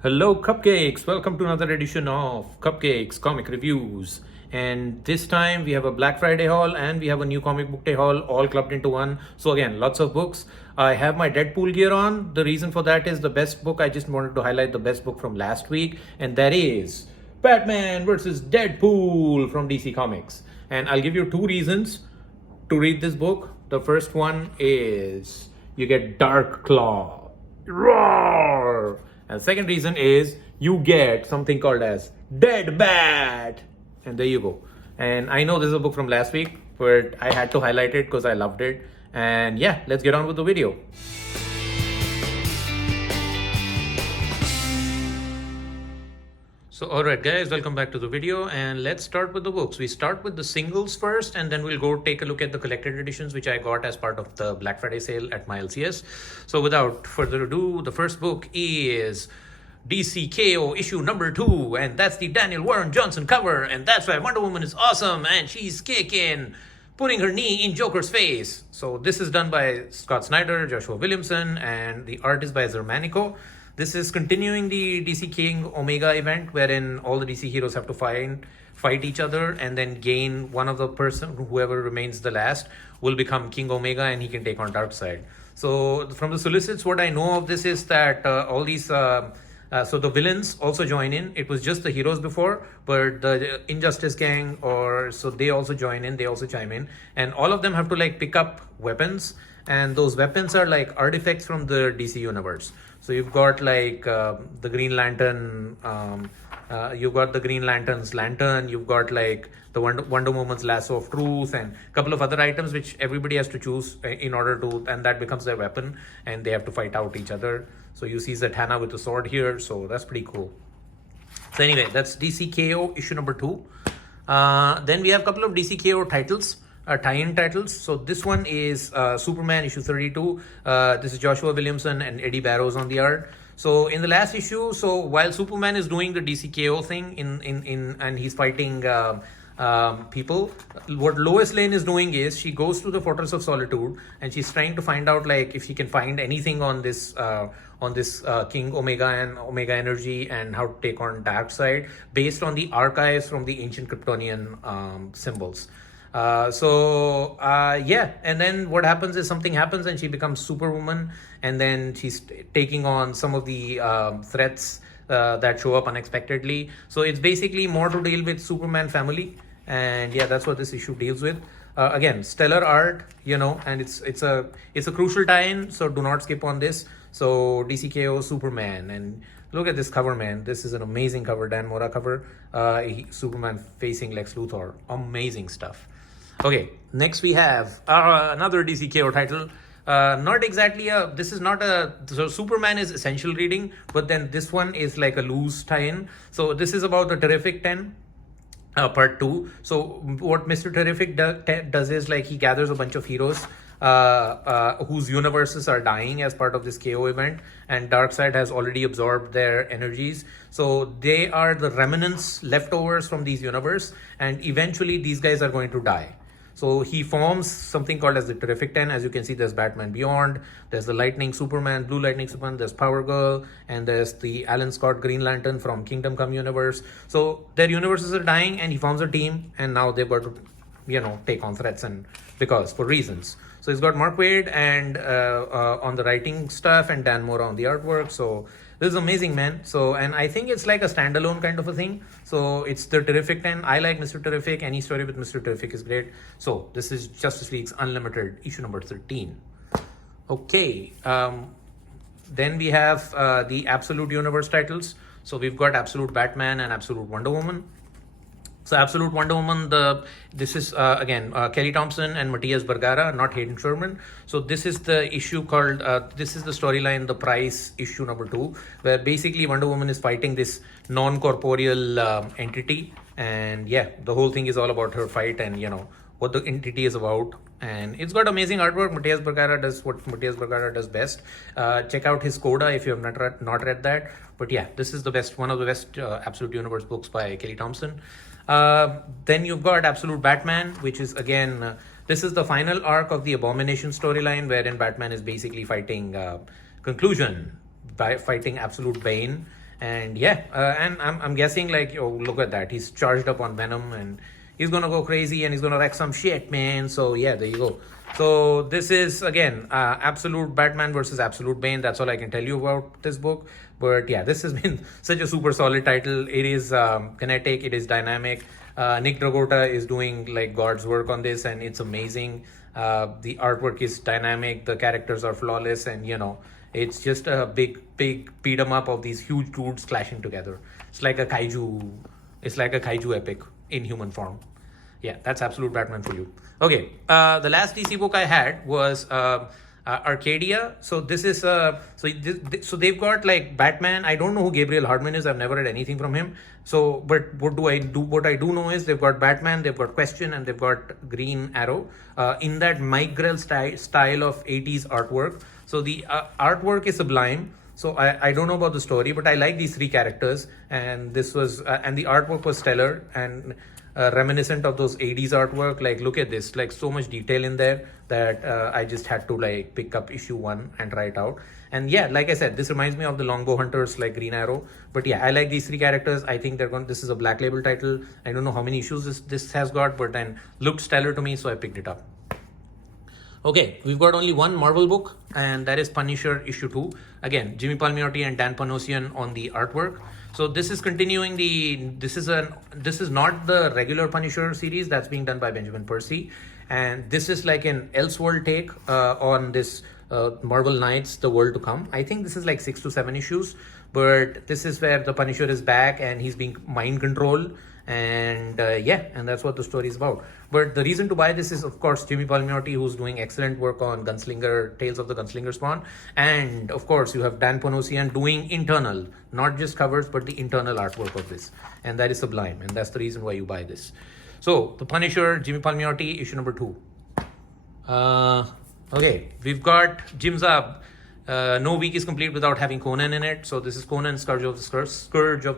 Hello, Cupcakes. Welcome to another edition of Cupcakes Comic Reviews. And this time we have a Black Friday haul and we have a new comic book day haul all clubbed into one. So, again, lots of books. I have my Deadpool gear on. The reason for that is the best book. I just wanted to highlight the best book from last week, and that is Batman versus Deadpool from DC Comics. And I'll give you two reasons to read this book. The first one is you get Dark Claw. Roar! And the second reason is you get something called as Dead Bat. And there you go. And I know this is a book from last week, but I had to highlight it because I loved it. And yeah, let's get on with the video. So alright guys, welcome back to the video, and let's start with the books. We start with the singles first, and then we'll go take a look at the collected editions which I got as part of the Black Friday sale at my LCS. So without further ado, the first book is DCKO issue number 2, and that's the Daniel Warren Johnson cover, and that's why Wonder Woman is awesome and she's kicking, putting her knee in Joker's face. So this is done by Scott Snyder, Joshua Williamson, and the art is by Zermanico. This is continuing the DC King Omega event, wherein all the DC heroes have to fight each other and then gain one of the person, whoever remains the last, will become King Omega and he can take on Darkseid. So from the solicits, what I know of this is that all these, so the villains also join in. It was just the heroes before, but the Injustice gang, so they also join in, they also chime in. And all of them have to like pick up weapons, and those weapons are like artifacts from the DC universe. So you've got like the Green Lantern, you've got the Green Lantern's lantern, you've got like the Wonder Woman's lasso of truth, and a couple of other items which everybody has to choose in order to, and that becomes their weapon, and they have to fight out each other. So you see Zatanna with the sword here, so that's pretty cool. So anyway, that's DCKO issue number 2. Then we have a couple of DCKO titles. Tie-in titles. So this one is Superman issue 32. This is Joshua Williamson and Eddie Barrows on the art. So in the last issue, so while Superman is doing the DCKO thing and he's fighting people, what Lois Lane is doing is she goes to the Fortress of Solitude and she's trying to find out like if she can find anything on this King Omega and Omega Energy and how to take on Darkseid based on the archives from the ancient Kryptonian symbols. Yeah, and then what happens is something happens and she becomes Superwoman, and then she's taking on some of the threats that show up unexpectedly. So it's basically more to deal with Superman family, and yeah, that's what this issue deals with. Again, stellar art, and it's a crucial tie-in, so do not skip on this. So DCKO Superman, and look at this cover, man. This is an amazing cover, Dan Mora cover. Superman facing Lex Luthor, amazing stuff. Okay, next we have another DCKO title. Not exactly this is not so Superman is essential reading, but then this one is like a loose tie-in. So this is about the Terrific 10. Part 2. So what Mr. Terrific does is like he gathers a bunch of heroes whose universes are dying as part of this KO event, and Darkseid has already absorbed their energies. So they are the remnants, leftovers from these universes, and eventually these guys are going to die. So he forms something called as the Terrific 10. As you can see, there's Batman Beyond, there's the Lightning Superman, Blue Lightning Superman, there's Power Girl, and there's the Alan Scott Green Lantern from Kingdom Come universe. So their universes are dying, and he forms a team, and now they've got to, take on threats and for reasons. So he's got Mark Waid and on the writing stuff, and Dan Mora on the artwork. So this is amazing, man. So, and I think it's like a standalone kind of a thing. So it's the Terrific 10. I like Mr. Terrific. Any story with Mr. Terrific is great. So this is Justice League's Unlimited issue number 13. Okay. Then we have the Absolute Universe titles. So we've got Absolute Batman and Absolute Wonder Woman. So Absolute Wonder Woman, this is again Kelly Thompson and Matthias Bergara, not Hayden Sherman. So this is the issue called, this is the storyline, The Price issue number 2, where basically Wonder Woman is fighting this non-corporeal entity, and yeah, the whole thing is all about her fight and what the entity is about. And it's got amazing artwork. Matthias Bergara does what Matthias Bergara does best. Check out his Coda if you have not read that. But yeah, this is the best, one of the best Absolute Universe books by Kelly Thompson. Then you've got Absolute Batman, which is again, this is the final arc of the Abomination storyline, wherein Batman is basically fighting Conclusion, by fighting Absolute Bane. And yeah, and I'm guessing like, oh, look at that, he's charged up on Venom and he's gonna go crazy and he's gonna wreck some shit, man. So yeah, there you go. So this is again absolute Batman versus absolute Bane. That's all I can tell you about this book. But yeah, this has been such a super solid title. It is kinetic, it is dynamic. Nick Dragota is doing like God's work on this, and it's amazing. The artwork is dynamic, the characters are flawless, and it's just a big beat 'em up of these huge dudes clashing together. It's like a kaiju epic in human form. Yeah, that's absolute Batman for you. Okay, the last DC book I had was Arcadia. So this is so they've got like Batman. I don't know who Gabriel Hardman is. I've never read anything from him. So, but what I do know is they've got Batman, they've got Question, and they've got Green Arrow in that Mike Grell style of 80s artwork. So the artwork is sublime. So I don't know about the story, but I like these three characters, and this was and the artwork was stellar and reminiscent of those 80s artwork. Like, look at this, like so much detail in there that I just had to like pick up issue 1 and try it out. And yeah, like I said, this reminds me of the Longbow Hunters, like Green Arrow. But yeah, I like these three characters. I think this is a Black Label title. I don't know how many issues this has got, but then looked stellar to me, so I picked it up. Okay, we've got only one Marvel book, and that is Punisher issue 2. Again, Jimmy Palmiotti and Dan Panosian on the artwork. So this is continuing this is not the regular Punisher series that's being done by Benjamin Percy, and this is like an Elseworld take on this Marvel Knights, The World to Come. I think this is like 6 to 7 issues, but this is where the Punisher is back and he's being mind controlled. And yeah, and that's what the story is about. But the reason to buy this is, of course, Jimmy Palmiotti, who's doing excellent work on Tales of the Gunslinger Spawn. And of course, you have Dan Panosian doing internal, not just covers, but the internal artwork of this. And that is sublime. And that's the reason why you buy this. So, The Punisher, Jimmy Palmiotti, issue number 2. Okay, we've got Jim Zub. No week is complete without having Conan in it. So this is Conan, Scourge of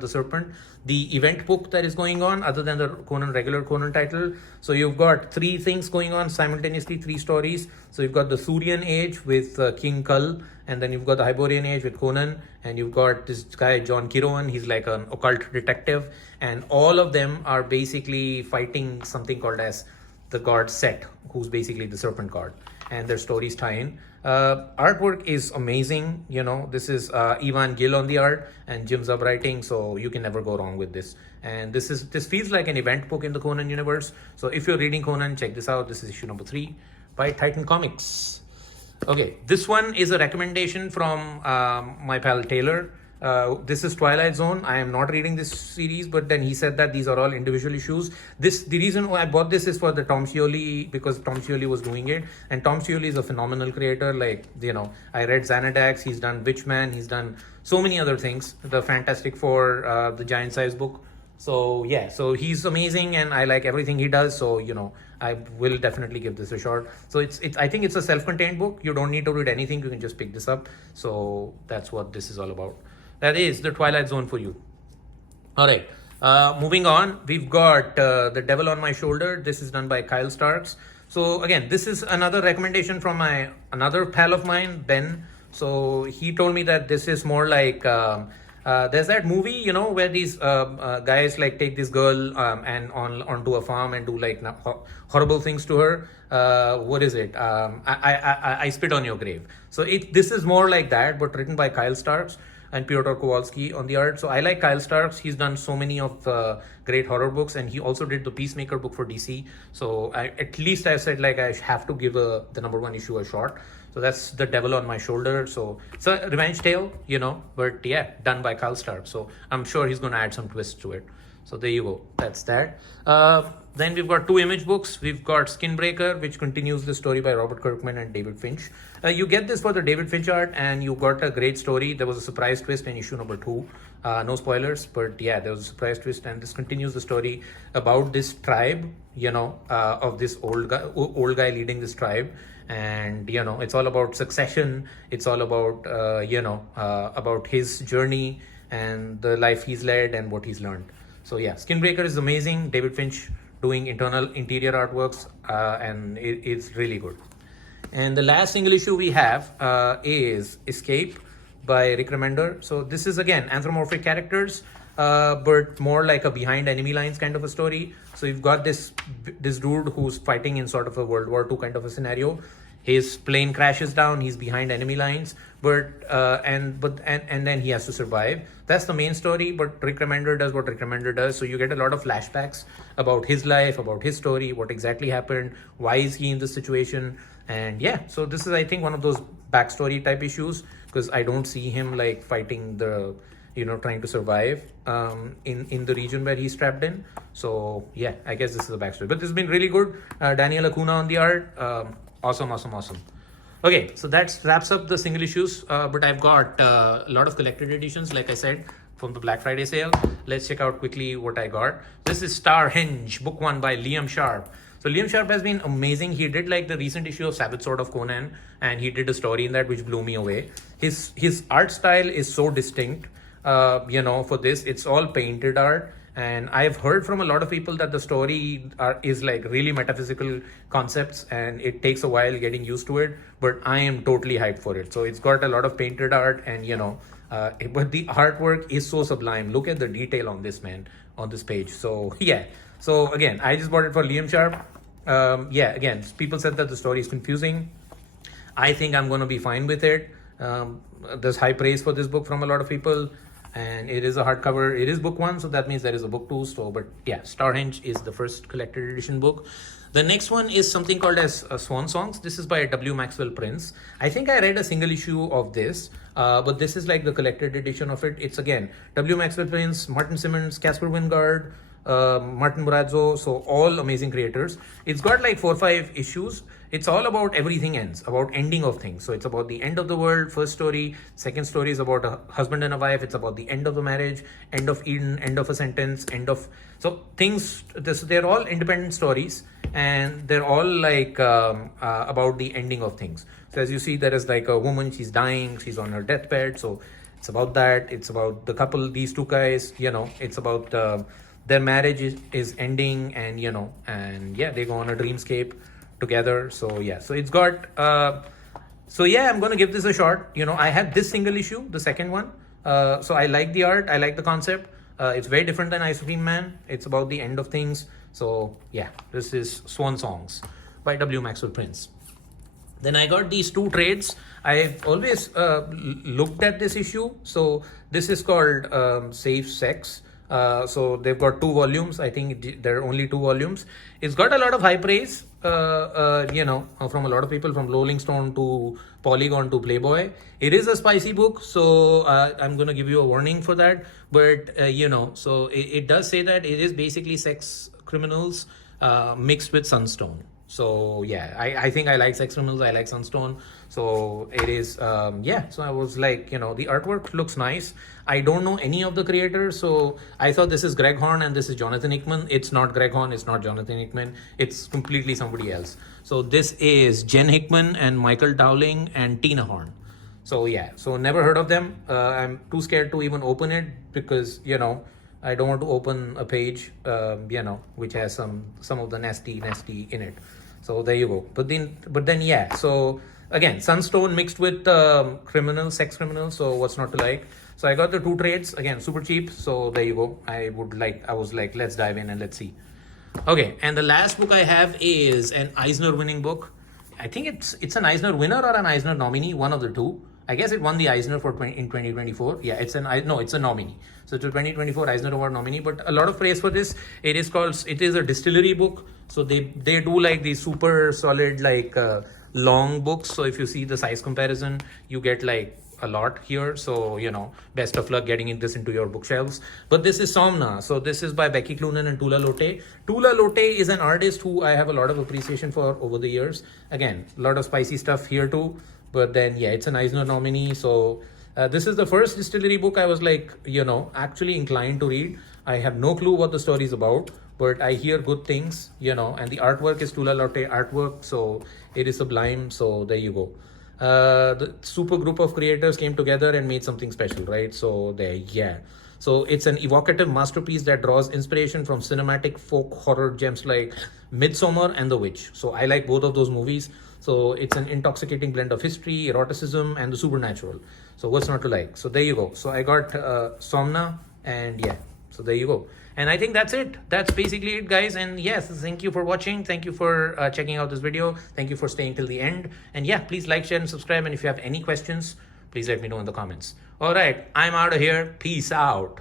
the Serpent, the event book that is going on other than the regular Conan title. So you've got 3 things going on simultaneously, 3 stories. So you've got the Surian Age with King Kull, and then you've got the Hyborian Age with Conan, and you've got this guy John Kiroan. He's like an occult detective, and all of them are basically fighting something called as the god Set, who's basically the serpent god, and their stories tie in. Artwork is amazing. This is Ivan Gill on the art and Jim Zub writing, so you can never go wrong with this. And this feels like an event book in the Conan universe. So if you're reading Conan, check this out. This is issue number 3 by Titan Comics. Okay, this one is a recommendation from my pal Taylor. This is Twilight Zone. I am not reading this series, but then he said that these are all individual issues. The reason why I bought this is for the Tom Scioli, because Tom Scioli was doing it, and Tom Scioli is a phenomenal creator. Like, I read Xanadax, he's done Witchman, he's done so many other things, the Fantastic Four, the Giant Size book. So yeah, so he's amazing, and I like everything he does. So I will definitely give this a shot. So I think it's a self-contained book. You don't need to read anything. You can just pick this up. So that's what this is all about. That is the Twilight Zone for you. All right, moving on. We've got The Devil on My Shoulder. This is done by Kyle Starks. So again, this is another recommendation from another pal of mine, Ben. So he told me that this is more like there's that movie, where these guys like take this girl and onto a farm and do like horrible things to her. What is it? I Spit on Your Grave. So this is more like that, but written by Kyle Starks and Piotr Kowalski on the art. So I like Kyle Starks. He's done so many of great horror books, and he also did the Peacemaker book for DC. So at least I said like I have to give the number 1 issue a shot. So that's The Devil on My Shoulder. So it's a revenge tale, but yeah, done by Kyle Starks. So I'm sure he's going to add some twists to it. So there you go. That's that. Then we've got 2 image books. We've got Skinbreaker, which continues the story by Robert Kirkman and David Finch. You get this for the David Finch art, and you got a great story. There was a surprise twist in issue number 2. No spoilers, but yeah, there was a surprise twist, and this continues the story about this tribe, of this old guy leading this tribe. And it's all about succession. It's all about about his journey and the life he's led and what he's learned. So yeah, Skinbreaker is amazing. David Finch doing interior artworks, and it's really good. And the last single issue we have is Escape by Rick Remender. So this is again anthropomorphic characters, but more like a behind enemy lines kind of a story. So you've got this dude who's fighting in sort of a World War II kind of a scenario. His plane crashes down. He's behind enemy lines, but then he has to survive. That's the main story. But Rick Remender does what Rick Remender does. So you get a lot of flashbacks about his life, about his story, what exactly happened, why is he in this situation, and yeah. So this is, I think, one of those backstory type issues, because I don't see him like fighting the, trying to survive in the region where he's trapped in. So yeah, I guess this is the backstory. But this has been really good. Daniel Acuna on the art. Awesome. Okay, so that wraps up the single issues. But I've got a lot of collected editions, like I said, from the Black Friday sale. Let's check out quickly what I got. This is Starhenge, book 1 by Liam Sharp. So Liam Sharp has been amazing. He did like the recent issue of Savage Sword of Conan, and he did a story in that which blew me away. His art style is so distinct. For this, it's all painted art. And I've heard from a lot of people that the story is like really metaphysical concepts, and it takes a while getting used to it. But I am totally hyped for it. So it's got a lot of painted art, and but the artwork is so sublime. Look at the detail on this, man, on this page. So yeah. So again, I just bought it for Liam Sharp. Again, people said that the story is confusing. I think I'm going to be fine with it. There's high praise for this book from a lot of people. And it is a hardcover. It is book 1, so that means there is a book 2. So, but yeah, Starhenge is the first collected edition book. The next one is something called as Swan Songs. This is by W. Maxwell Prince. I think I read a single issue of this, but this is like the collected edition of it. It's again W. Maxwell Prince, Martin Simmons, Casper Wingard, Martin Morazzo, so all amazing creators. It's got like 4 or 5 issues. It's all about everything ends, about ending of things. So it's about the end of the world, first story. Second story is about a husband and a wife. It's about the end of the marriage, end of Eden, end of a sentence, end of... So things, they're all independent stories, and they're all like about the ending of things. So as you see, there is like a woman, she's dying, she's on her deathbed. So it's about that. It's about the couple, these two guys, it's about their marriage is ending, and they go on a dreamscape together. So yeah, so it's got I'm gonna give this a shot. I had this single issue, the second one, so I like the art, I like the concept. It's very different than Ice Cream Man. It's about the end of things. So yeah, this is Swan Songs by W. Maxwell Prince. Then I got these 2 trades. I've always looked at this issue. So this is called Safe Sex. So they've got 2 volumes. I think there are only 2 volumes. It's got a lot of high praise, from a lot of people, from Rolling Stone to Polygon to Playboy. It is a spicy book, so I'm going to give you a warning for that. But, so it does say that it is basically sex criminals mixed with Sunstone. So yeah, I think I like sex criminals, I like Sunstone. So it is, so I was like, the artwork looks nice. I don't know any of the creators, so I thought this is Greg Horn and this is Jonathan Hickman. It's not Greg Horn, it's not Jonathan Hickman, it's completely somebody else. So this is Jen Hickman and Michael Dowling and Tina Horn. So yeah, so never heard of them. I'm too scared to even open it because, I don't want to open a page, which has some of the nasty in it. So there you go. But then yeah. So again, Sunstone mixed with sex criminals. So what's not to like? So I got the 2 trades, again, super cheap. So there you go. I was like, let's dive in and let's see. Okay, and the last book I have is an Eisner winning book. I think it's an Eisner winner or an Eisner nominee, one of the two. I guess it won the Eisner in 2024. Yeah, it's a nominee. So it's a 2024 Eisner Award nominee, but a lot of praise for this. It is a distillery book. So they do like these super solid, like long books. So if you see the size comparison, you get like a lot here. So, best of luck getting this into your bookshelves. But this is Somna. So this is by Becky Cloonan and Tula Lotte. Tula Lotte is an artist who I have a lot of appreciation for over the years. Again, a lot of spicy stuff here too. But then, yeah, it's an Eisner nominee. So this is the first distillery book I was like, actually inclined to read. I have no clue what the story is about, but I hear good things, and the artwork is Tula Lotte artwork. So it is sublime. So there you go. The super group of creators came together and made something special, right? So there, yeah. So it's an evocative masterpiece that draws inspiration from cinematic folk horror gems like Midsommar and The Witch. So I like both of those movies. So it's an intoxicating blend of history, eroticism, and the supernatural. So what's not to like? So there you go. So I got Somna, and yeah, so there you go. And I think that's it. That's basically it, guys. And yes, thank you for watching. Thank you for checking out this video. Thank you for staying till the end. And yeah, please like, share, and subscribe. And if you have any questions, please let me know in the comments. All right, I'm out of here. Peace out.